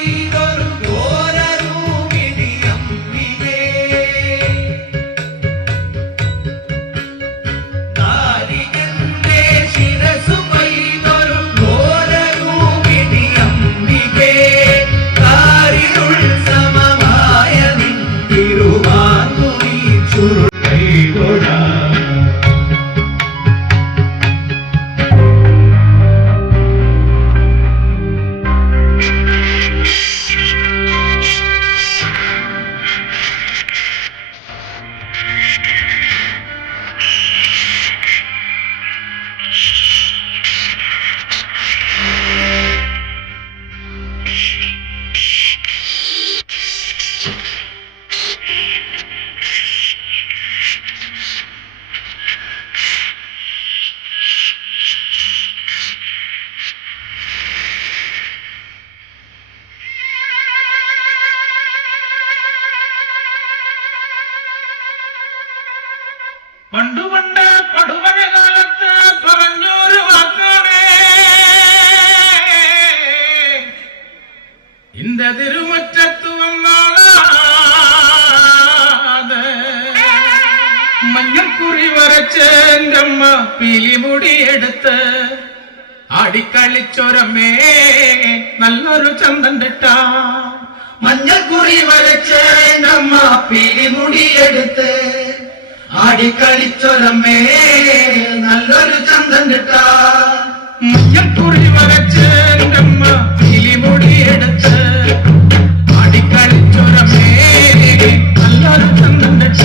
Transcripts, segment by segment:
Freedom. ഒരു ചന്തണ്ടിട്ട മഞ്ഞക്കുറി വരച്ചേ നമ്മ പിരിമുടിയെടുത്ത് ആടിക്കളിച്ചൊരമ്മേ നല്ലൊരു ചന്തണ്ടിട്ട മഞ്ഞക്കുറി വരച്ചേ നമ്മ പിരിമുടിയെടുത്ത് ആടിക്കളിച്ചൊരമ്മേ നല്ലൊരു ചന്തണ്ടിട്ട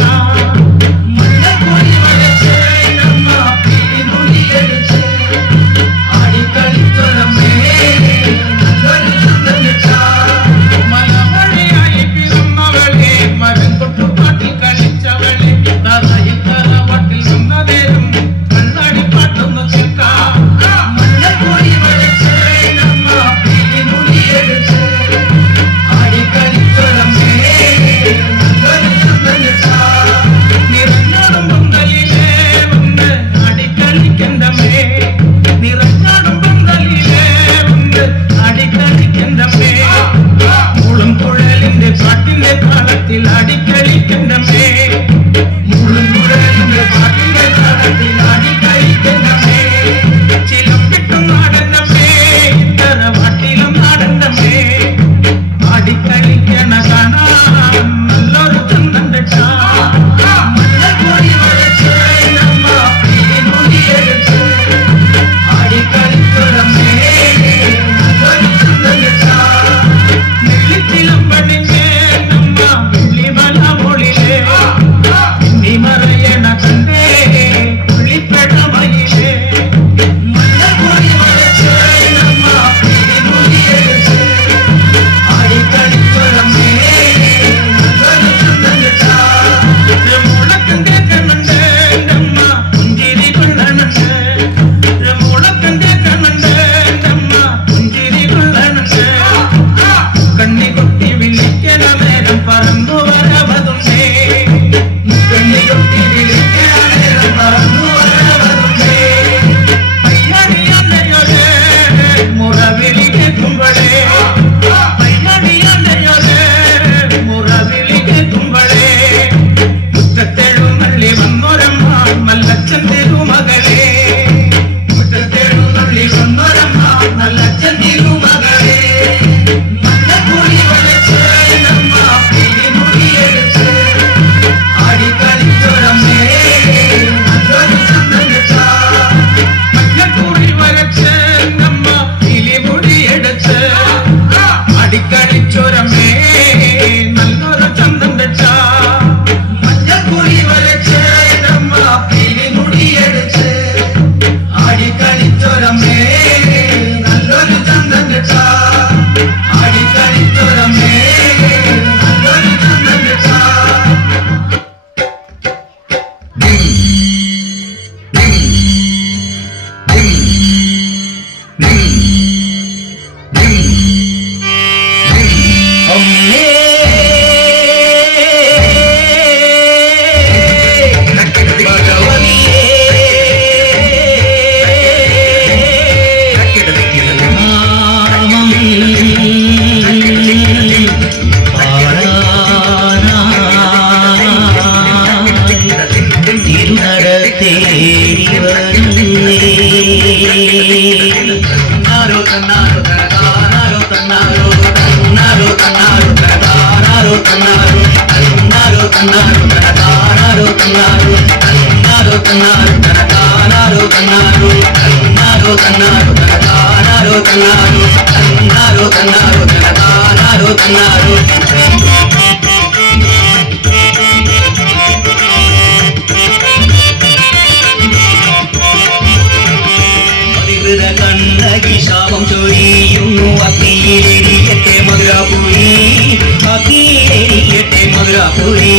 അടിക്കലിക്കണ്ടമേ കുളം കുഴലിന്റെ കാട്ടിന്റെ താളത്തിൽ അടിക്കളിക്കണ്ടമേ కన్నారు కన్నారు కన్నారు కన్నారు கண்ணகி சாபம் சொரியும் அக்கியிலெறியட்டே மதுரா புலி அக்கியிலெறியட்டே மதுரா புலி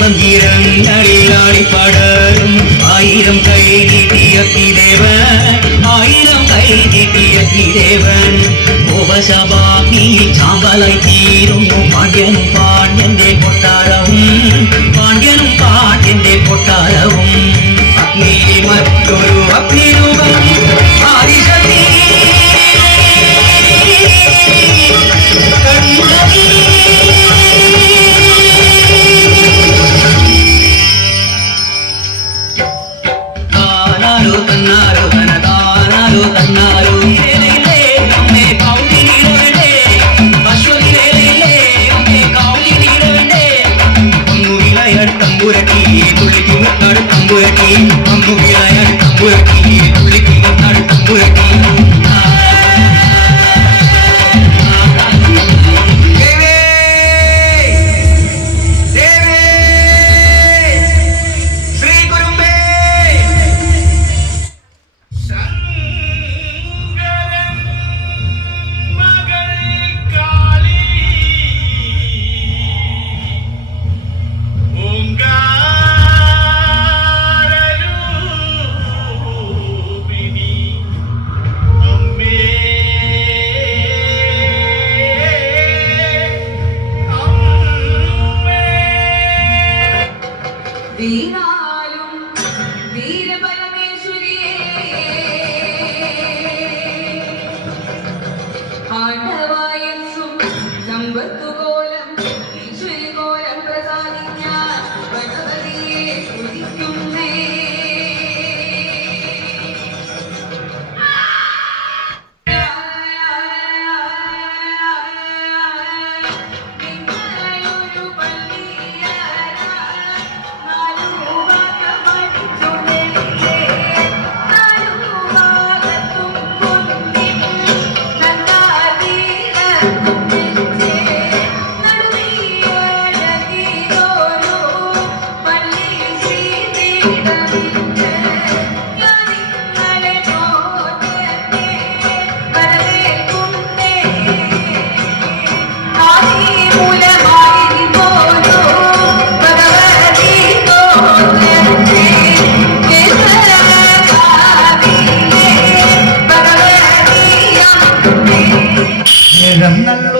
மந்திரங்களில் ஆடி பாடலும் ஆயிரம் கை நீட்டி அக்கி தேவன் ஆயிரம் கை நீட்டி அக்கி தேவன் കോപശപാഗ്നിയിൽ ചാമ്പലായി തീരുന്നു പാണ്ഡ്യനും പാണ്ഡ്യന്റെ കൊട്ടാരവും പാണ്ഡ്യനും പാണ്ഡ്യന്റെ കൊട്ടാരവും അഗ്നിയിൽ മറ്റൊരു അഗ്നിരൂപം ആദിശക്തി കണ്ണകി ആണ്ടവായസ്സും സമ്പത്തുകോലം Ramnal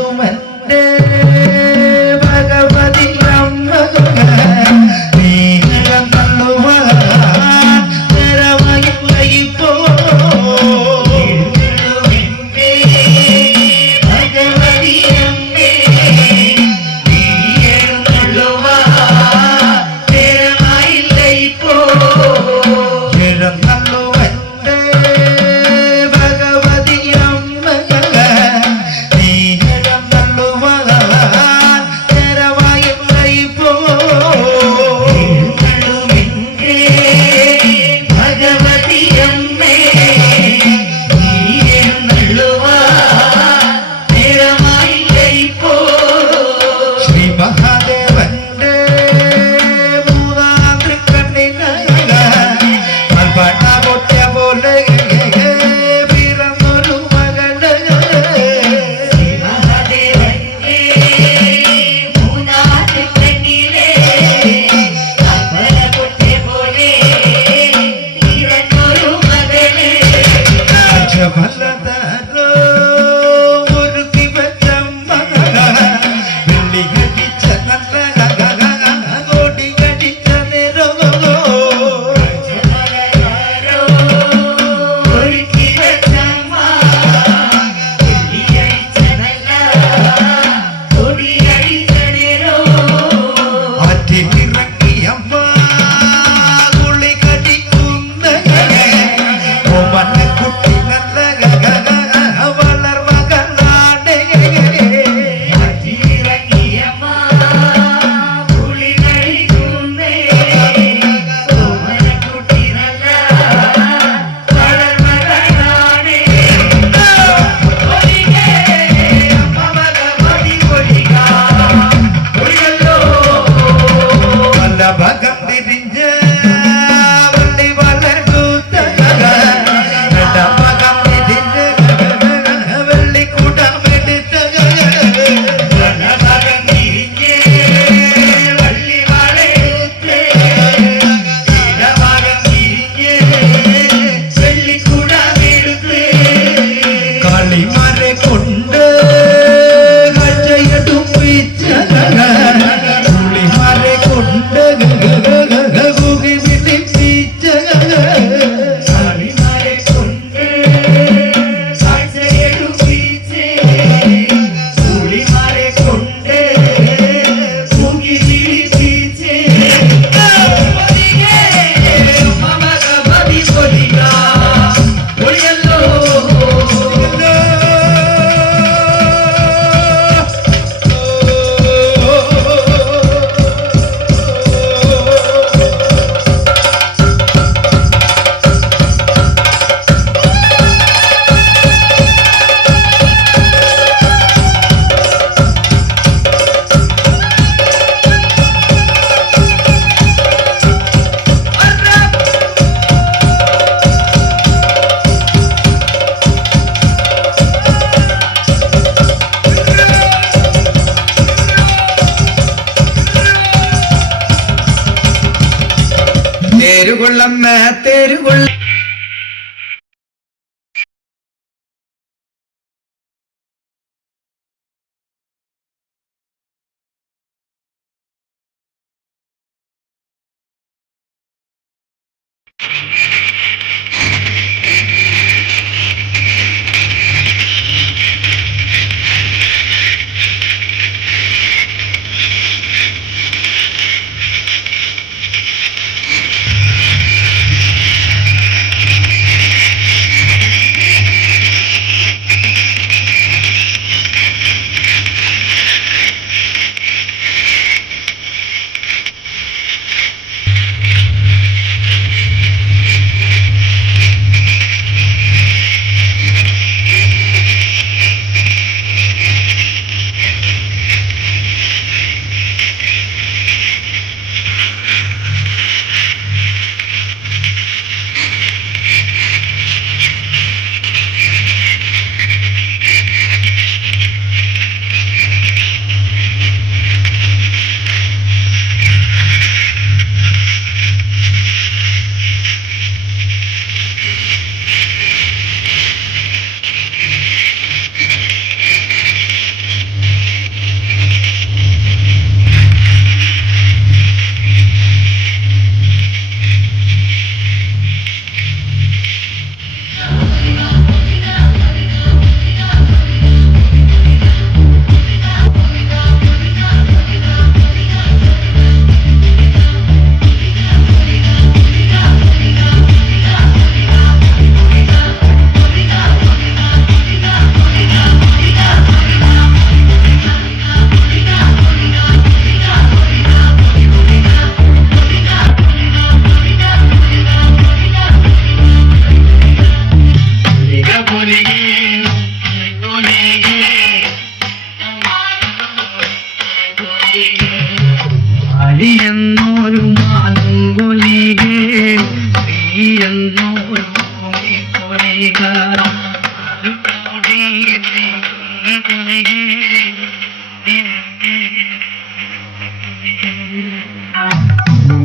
തേരുകൊള്ളമ്മ തേരുകൊള്ള.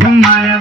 കൊലിക